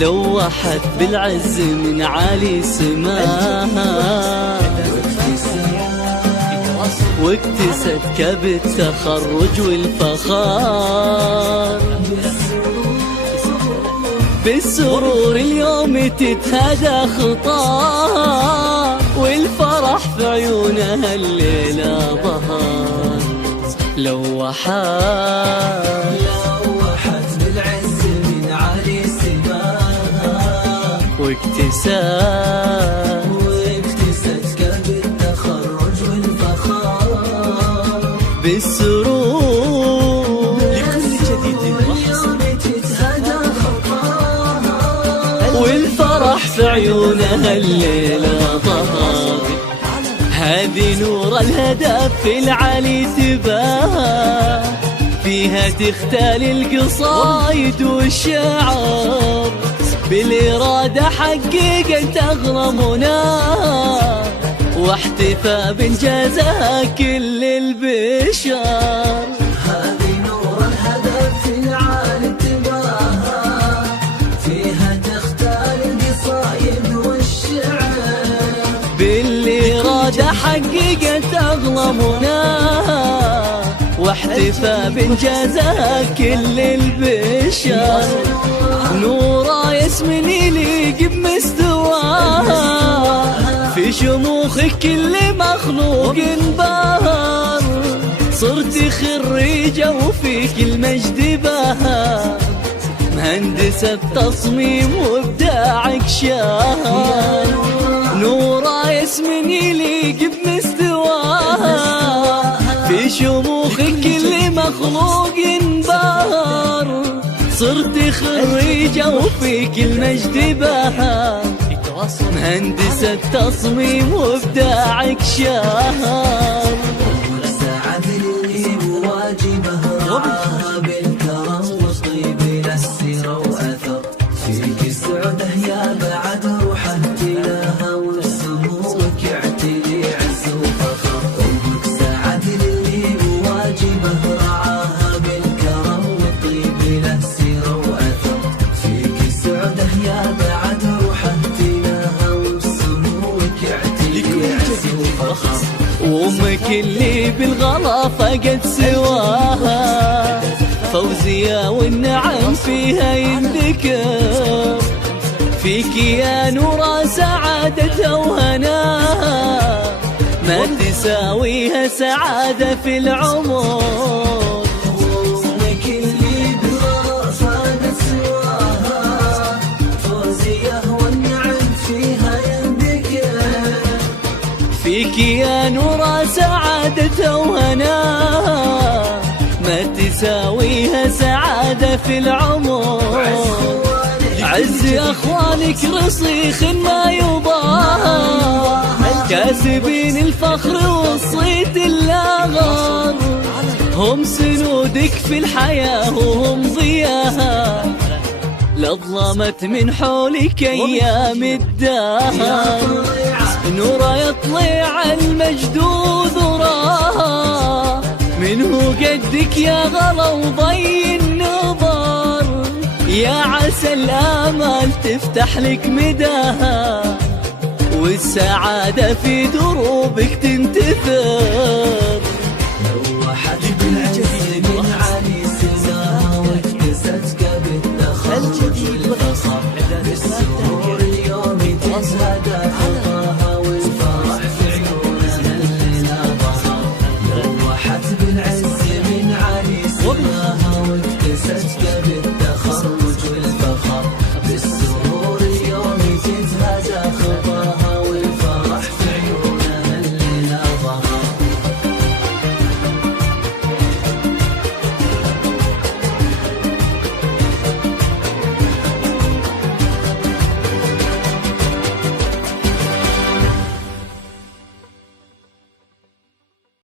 لوحت بالعز من عالي سماها، واكتست بالتخرج والفخار. بالسرور اليوم تتهدى خطاها، والفرح في عيونها الليلة ظهر. لوحت بالعز من عالي سماها، واكتست بالتخرج والفخار. بالسرور لكل جديد اليوم تتهدى خطاها، والفرح في عيونها الليلة ظهر. هذه نور الهدف في العالي تباهى، فيها تختال القصايد والشعر. بالإرادة حققت أغلى مناها، واحتفى بإنجازها كل البشر. هذه نور الهدف في العالي تباهى، فيها تختال القصايد والشعر. بالإرادة حققت أغلى مناها، واحتفى بإنجازها كل البشر. نورا ياسمين يليق بمستواها، في شموخك كل مخلوق انبهر. صرت خريجة وفيك المجد باها، مهندسة تصميم وابداعك شاهر. نورا ياسمين يليق بمستواها، في شموخك كل مخلوق انبهر. صرت خريجة وفيك المجد باها، مهندسة تصميم وابداعك شاهر. سعد اللي بواجبه رعاها بالكرم والطيب للسيرة وأثر. فيك السعده يا بعد روحه تلاها، وسموك يعتلي عز وفخر. أمك سعد اللي بواجبه رعاها بالكرم والطيب للسيرة وأثر. فيك السعده يا بعد روحه تلاها، وسموك يعتلي عز وفخر. وأمك اللي بالغلا فقد سواها، فوزية والنعم فيها ينذكر. فيك يا نورا سعادتها وهناها، ما تساويها سعادة في العمر. وأمك اللي بالغلا فقد سواها، فوزية والنعم فيها ينذكر. فيك يا نورا سعادتها وهناها، ما تساويها سعادة في العمر. عز أخوانك رصيخ ما يضاهى، كاسبين الفخر والصيت اللاغر. هم سنودك في الحياة وهم ضياها، لظلمت من حولك أيام الدهر. نورا يطلع المجد ذراها، منه قدك يا غلا وضي النظر. يا عسى الآمال تفتح لك مداها، والسعادة في دروبك تنتثر. لوحت بالعز من علي